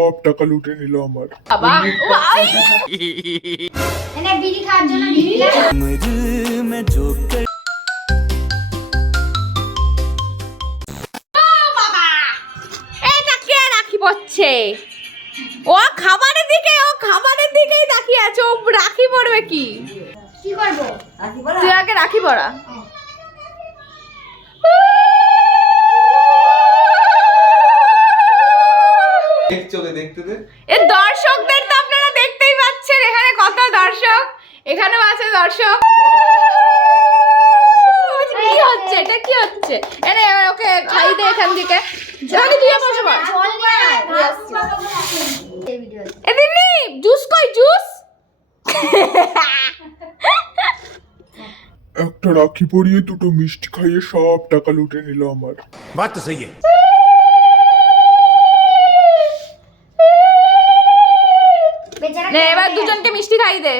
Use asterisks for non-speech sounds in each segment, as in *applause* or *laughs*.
সব টাকা লুটে নিল আমার। বাবা এনে বিড়ি খাওয়ার জন্য বিড়ি লাগে। এটা কে রাখি পড়ছে। ও খাবারের দিকে ও খাবারের দিকেই তাকিয়ে আছে ও রাখি পড়বে কি? কি করব? তুই আগে রাখি পড়া। এক চোখে দেখতে দে। এ দর্শকদের তো আপনারা দেখতেই পাচ্ছেন এখানে কত দর্শক? এখানেও আছে দর্শক। কি হচ্ছে এটা কি হচ্ছে? এনে ওকে খাই দে এখান থেকে। জানি বসে জুস কই জুস? একটা রাখি পরিয়ে দুটো মিষ্টি খাইয়ে সব টাকা লুটে নিল আমার। বাত সেই নে এবার দুজনকে মিষ্টি খাই দে।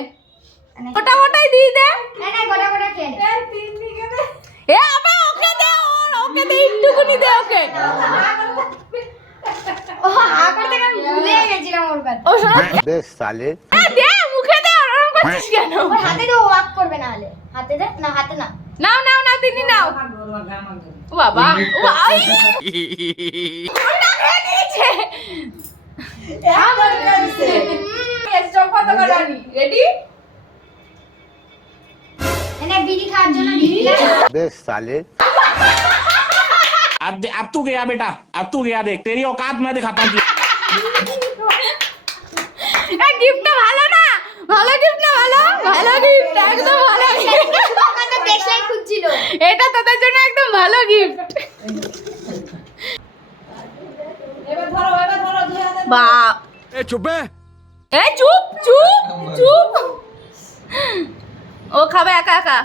ওটা ওটাই দিয়ে দে। এ আবার ওকে দে ওর ওকে দে একটুকুনি দে ওকে। দে সালে। দে মুখে দে ওরকম হ্যাঁ। কেন? হাতে দে ওয়াক করবে না হলে। হাতে দে না হাতে না। নাও নাও না তিনি নাও। বাবা ও আই! *laughs* ওটা খেয়ে নিয়েছে Yes, চোখ বন্ধ করো নি। Ready? এনে বিড়ি খাওয়ার জন্য বিড়ি লাগে। बे साले अब दे- अब तू गया बेटा अब तू गया देख तेरी औकात मैं दिखाता हूँ এই গিফটটা ভালো না ভালো গিফট না ভালো ভালো গিফট একদম ভালো gift। ওখানে দেশলাই খুঁজছিল এটা তোদের জন্য একদম ভালো গিফট বা এ চুপ এ চুপ চুপ চুপ। ও খাবে একা একা।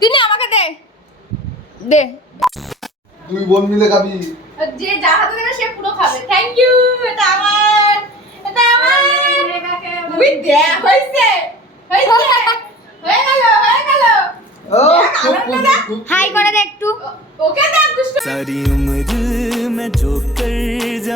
তিনি আমাকে দে। দে। তুই বোন মিলে খাবি। যে যা হাতে দেবে সে পুরো খাবে। থ্যাংক ইউ এটা আমার এটা আমার। উই দে হইছে হইছে হয়ে গেল হয়ে গেল। হাই করে দে একটু। ওকে দেখ সারি উমর মে জো কর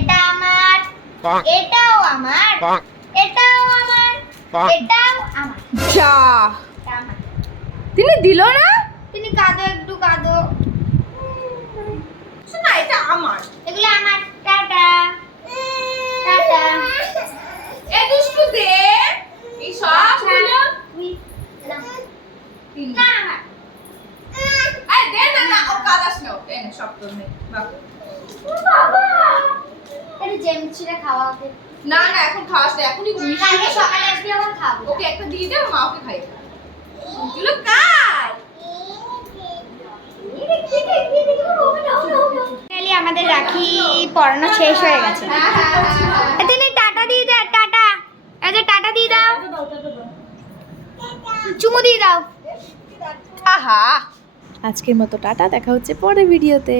এটা আমার এটাও আমার এটাও আমার এটাও আমার। যা। তিনি দিল না? তুমি কাঁদো একটু কাঁদো। শোনা এটা আমার। এগুলো আমার। টাটা। টাটা। এ দুষ্টু দে। এই সবগুলো না। না আমার। আরে দে না না ও কাদাস না নে সব তোর নে বাবা ও বাবা। একটু জেম ছিঁড়ে খাওয়া না না এখন খাওয়াস না এখনই ঘুমিয়ে সকালে আসবি আবার খাব। ওকে একটা দিয়ে দে মা ওকে খাইয়ে এগুলো কার? আমাদের রাখি পড়ানো শেষ হয়ে গেছে। হ্যাঁ হ্যাঁ হ্যাঁ তুমি টাটা দিয়ে দাও টাটা। যে টাটা দিয়ে দাও। চুমু দিয়ে দাও। আহা। আজকের মতো টাটা দেখা হচ্ছে পরে ভিডিওতে।